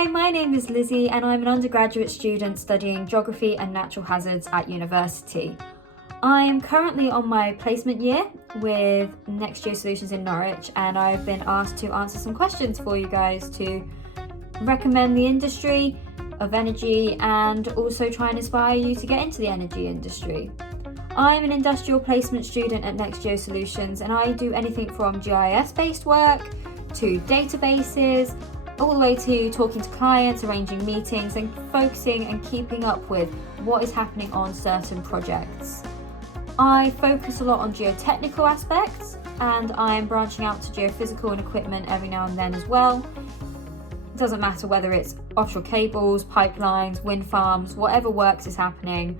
Hi, my name is Lizzie and I'm an undergraduate student studying geography and natural hazards at university. I am currently on my placement year with Next Geosolutions in Norwich, and I've been asked to answer some questions for you guys to recommend the industry of energy and also try and inspire you to get into the energy industry. I'm an industrial placement student at Next Geosolutions, and I do anything from GIS based work to databases, all the way to talking to clients, arranging meetings and focusing and keeping up with what is happening on certain projects. I focus a lot on geotechnical aspects, and I'm branching out to geophysical and equipment every now and then as well. It doesn't matter whether it's offshore cables, pipelines, wind farms, whatever works is happening,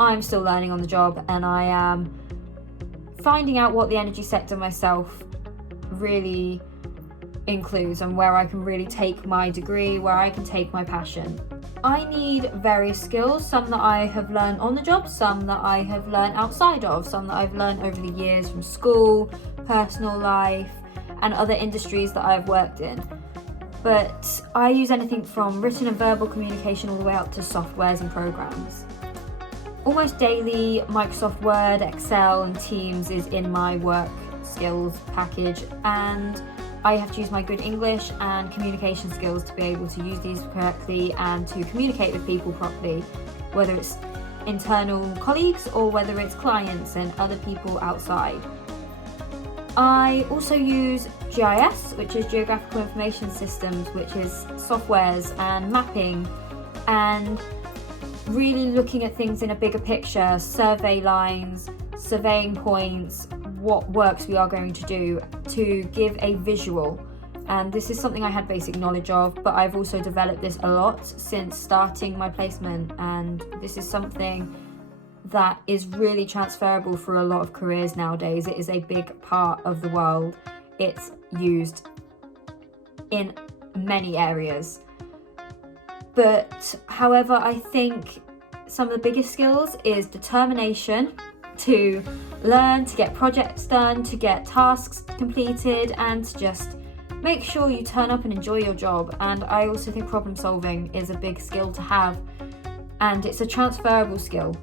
I'm still learning on the job, and I am finding out what the energy sector myself really includes and where I can really take my degree, where I can take my passion. I need various skills, some that I have learned on the job, some that I have learned outside of, some that I've learned over the years from school, personal life, and other industries that I've worked in. But I use anything from written and verbal communication all the way up to softwares and programs. Almost daily, Microsoft Word, Excel, and Teams is in my work skills package, and I have to use my good English and communication skills to be able to use these correctly and to communicate with people properly, whether it's internal colleagues or whether it's clients and other people outside. I also use GIS, which is Geographical Information Systems, which is softwares and mapping, and really looking at things in a bigger picture, survey lines, surveying points, what works we are going to do to give a visual. And this is something I had basic knowledge of, but I've also developed this a lot since starting my placement, and this is something that is really transferable for a lot of careers nowadays. It is a big part of the world. It's used in many areas. But however, I think some of the biggest skills is determination to learn, to get projects done, to get tasks completed, and to just make sure you turn up and enjoy your job. And I also think problem solving is a big skill to have, and it's a transferable skill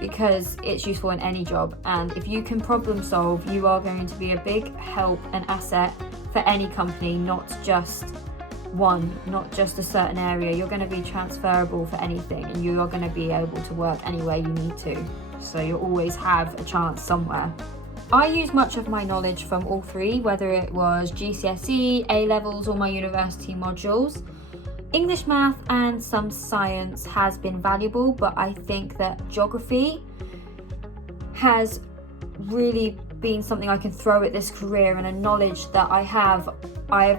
because it's useful in any job. And if you can problem solve, you are going to be a big help and asset for any company, not just one, not just a certain area. You're going to be transferable for anything, and you are going to be able to work anywhere you need to. So you always have a chance somewhere. I use much of my knowledge from all three, whether it was GCSE, A-levels, or my university modules. English, math, and some science has been valuable, but I think that geography has really been something I can throw at this career, and a knowledge that I have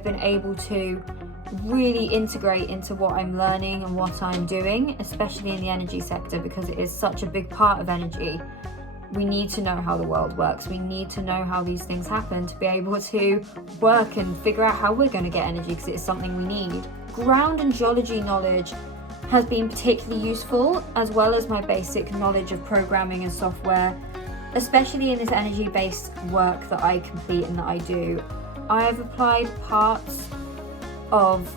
been able to really integrate into what I'm learning and what I'm doing, especially in the energy sector, because it is such a big part of energy. We need to know how the world works. We need to know how these things happen to be able to work and figure out how we're going to get energy, because it's something we need. Ground and geology knowledge has been particularly useful, as well as my basic knowledge of programming and software, especially in this energy-based work that I complete and that I do. I have applied parts of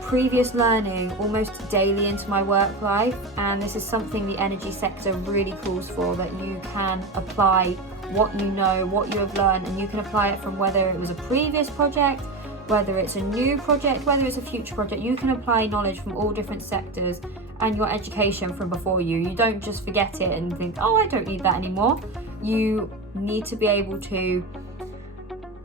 previous learning almost daily into my work life, and this is something the energy sector really calls for, that you can apply what you know, what you have learned, and you can apply it from whether it was a previous project, whether it's a new project, whether it's a future project. You can apply knowledge from all different sectors and your education from before you. You don't just forget it and think, oh, I don't need that anymore. You need to be able to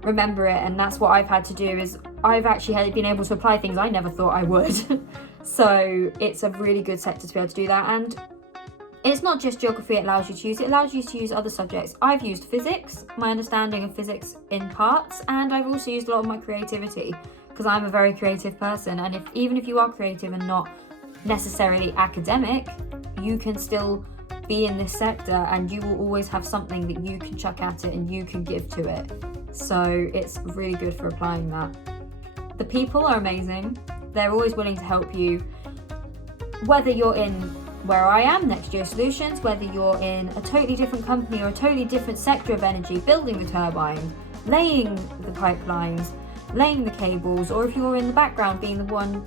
remember it, and that's what I've had to do. Is I've actually been able to apply things I never thought I would. So it's a really good sector to be able to do that. And it's not just geography it allows you to use, it allows you to use other subjects. I've used physics, my understanding of physics in parts, and I've also used a lot of my creativity, because I'm a very creative person. And even if you are creative and not necessarily academic, you can still be in this sector, and you will always have something that you can chuck at it and you can give to it. So it's really good for applying that. The people are amazing. They're always willing to help you, whether you're in where I am, Next Geosolutions, whether you're in a totally different company or a totally different sector of energy, building the turbines, laying the pipelines, laying the cables, or if you're in the background being the one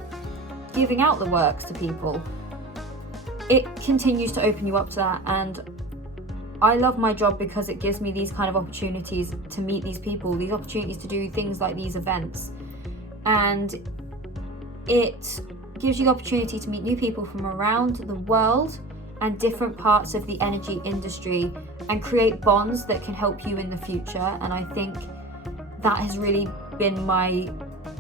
giving out the works to people, it continues to open you up to that. And I love my job because it gives me these kind of opportunities to meet these people, these opportunities to do things like these events. And it gives you the opportunity to meet new people from around the world and different parts of the energy industry and create bonds that can help you in the future. And I think that has really been my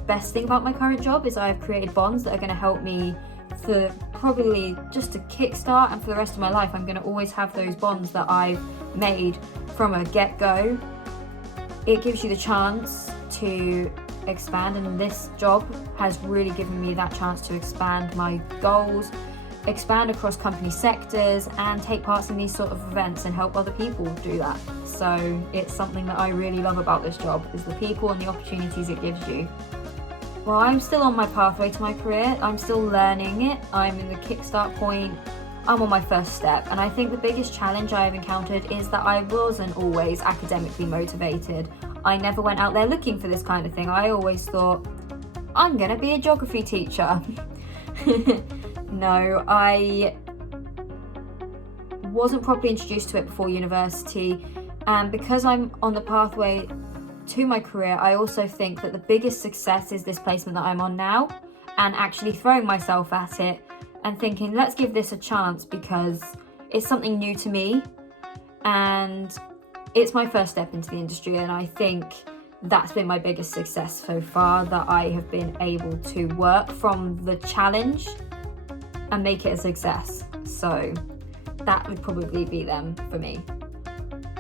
best thing about my current job, is I've created bonds that are going to help me for probably just to kickstart, and for the rest of my life I'm going to always have those bonds that I've made from a get-go. It gives you the chance to expand, and this job has really given me that chance to expand my goals, expand across company sectors, and take part in these sort of events and help other people do that. So it's something that I really love about this job, is the people and the opportunities it gives you. Well, I'm still on my pathway to my career. I'm still learning it. I'm in the kickstart point. I'm on my first step. And I think the biggest challenge I have encountered is that I wasn't always academically motivated. I never went out there looking for this kind of thing. I always thought, I'm gonna be a geography teacher. No, I wasn't properly introduced to it before university. And because I'm on the pathway to my career, I also think that the biggest success is this placement that I'm on now, and actually throwing myself at it and thinking, let's give this a chance, because it's something new to me and it's my first step into the industry. And I think that's been my biggest success so far, that I have been able to work from the challenge and make it a success. So that would probably be them for me.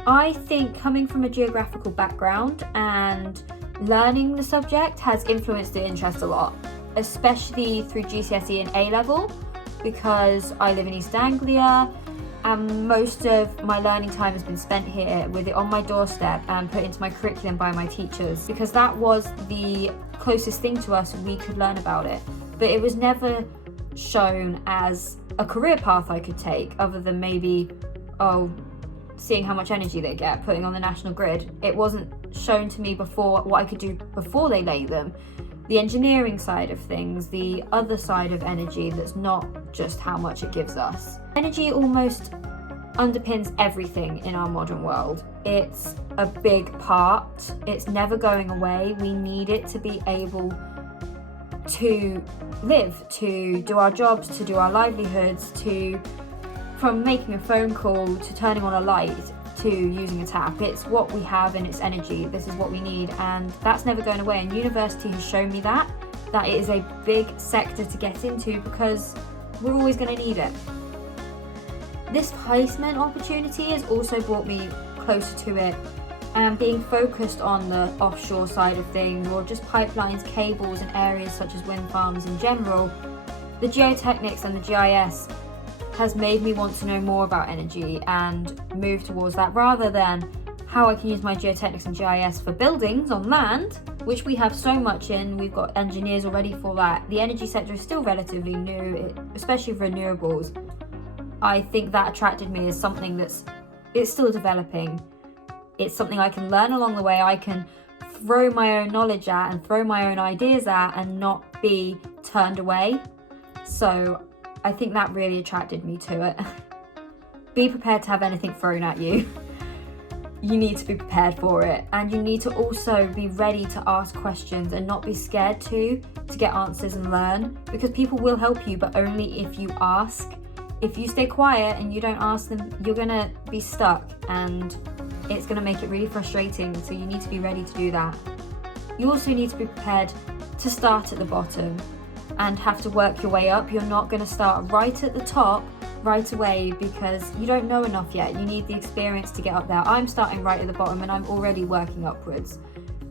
I think coming from a geographical background and learning the subject has influenced the interest a lot, especially through GCSE and A-level, because I live in East Anglia and most of my learning time has been spent here with it on my doorstep and put into my curriculum by my teachers, because that was the closest thing to us we could learn about it. But it was never shown as a career path I could take, other than maybe, seeing how much energy they get, putting on the national grid. It wasn't shown to me before what I could do before they lay them. The engineering side of things, the other side of energy that's not just how much it gives us. Energy almost underpins everything in our modern world. It's a big part. It's never going away. We need it to be able to live, to do our jobs, to do our livelihoods, from making a phone call to turning on a light to using a tap. It's what we have and it's energy. This is what we need, and that's never going away. And university has shown me that it is a big sector to get into, because we're always going to need it. This placement opportunity has also brought me closer to it, and being focused on the offshore side of things, or just pipelines, cables, and areas such as wind farms in general. The geotechnics and the GIS has made me want to know more about energy and move towards that, rather than how I can use my geotechnics and GIS for buildings on land, which we have so much in. We've got engineers already for that. The energy sector is still relatively new, especially for renewables. I think that attracted me as something it's still developing. It's something I can learn along the way. I can throw my own knowledge at and throw my own ideas at and not be turned away. So I think that really attracted me to it. Be prepared to have anything thrown at you. You need to be prepared for it, and you need to also be ready to ask questions and not be scared to get answers and learn, because people will help you, but only if you ask. If you stay quiet and you don't ask them, you're gonna be stuck and it's gonna make it really frustrating. So you need to be ready to do that. You also need to be prepared to start at the bottom and have to work your way up. You're not going to start right at the top right away, because you don't know enough yet. You need the experience to get up there. I'm starting right at the bottom and I'm already working upwards,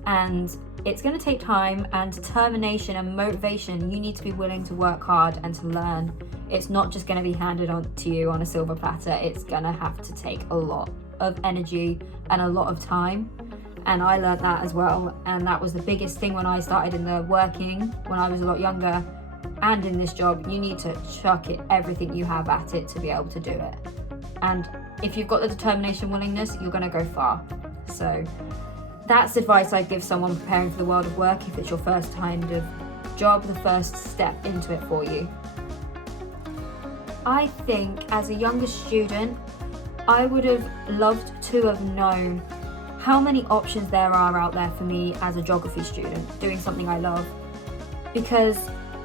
and it's going to take time and determination and motivation. You need to be willing to work hard and to learn. It's not just going to be handed on to you on a silver platter. It's going to have to take a lot of energy and a lot of time. And I learned that as well, and that was the biggest thing when I started in the working when I was a lot younger, and in this job. You need to chuck everything you have at it to be able to do it, and if you've got the determination, willingness, you're going to go far. So that's advice I'd give someone preparing for the world of work, if it's your first kind of job the first step into it for you. I think as a younger student, I would have loved to have known how many options there are out there for me as a geography student doing something I love, because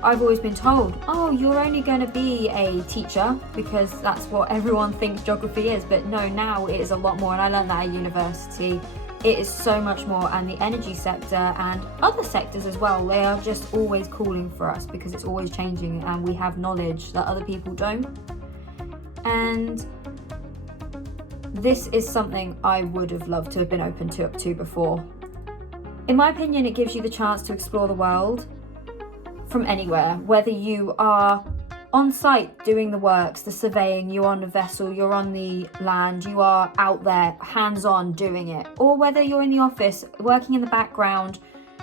I've always been told, oh, you're only going to be a teacher because that's what everyone thinks geography is. But no, now it is a lot more, and I learned that at university. It is so much more, and the energy sector and other sectors as well, they are just always calling for us because it's always changing and we have knowledge that other people don't. And this is something I would have loved to have been open to up to before. In my opinion, it gives you the chance to explore the world from anywhere, whether you are on site doing the works, the surveying, you're on a vessel, you're on the land, you are out there hands-on doing it, or whether you're in the office working in the background,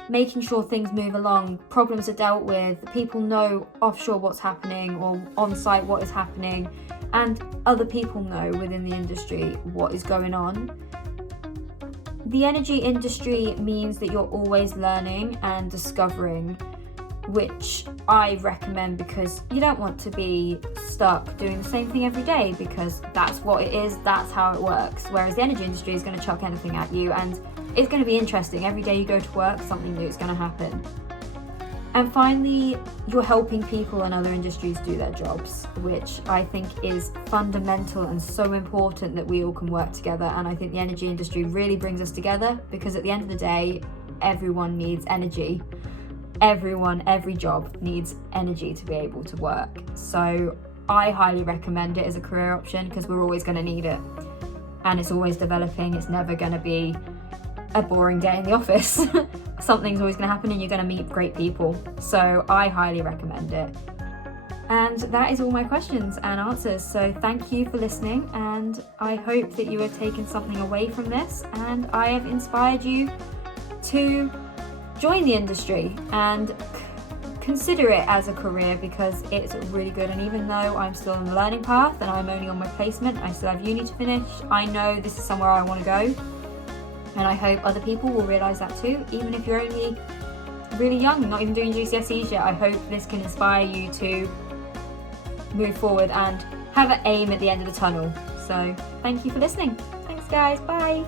making sure things move along, problems are dealt with, people know offshore what's happening or on site what is happening, and other people know within the industry what is going on. The energy industry means that you're always learning and discovering, which I recommend because you don't want to be stuck doing the same thing every day, because that's what it is, that's how it works. Whereas the energy industry is going to chuck anything at you, and it's going to be interesting. Every day you go to work, something new is going to happen. And finally, you're helping people in other industries do their jobs, which I think is fundamental and so important that we all can work together. And I think the energy industry really brings us together, because at the end of the day, everyone needs energy. Everyone, every job needs energy to be able to work. So I highly recommend it as a career option, because we're always going to need it. And it's always developing. It's never going to be a boring day in the office. Something's always going to happen and you're going to meet great people. So I highly recommend it. And that is all my questions and answers. So thank you for listening, and I hope that you have taken something away from this and I have inspired you to join the industry and consider it as a career, because it's really good. And even though I'm still on the learning path and I'm only on my placement, I still have uni to finish, I know this is somewhere I want to go. And I hope other people will realise that too, even if you're only really young, not even doing GCSEs yet. I hope this can inspire you to move forward and have an aim at the end of the tunnel. So thank you for listening. Thanks guys, bye.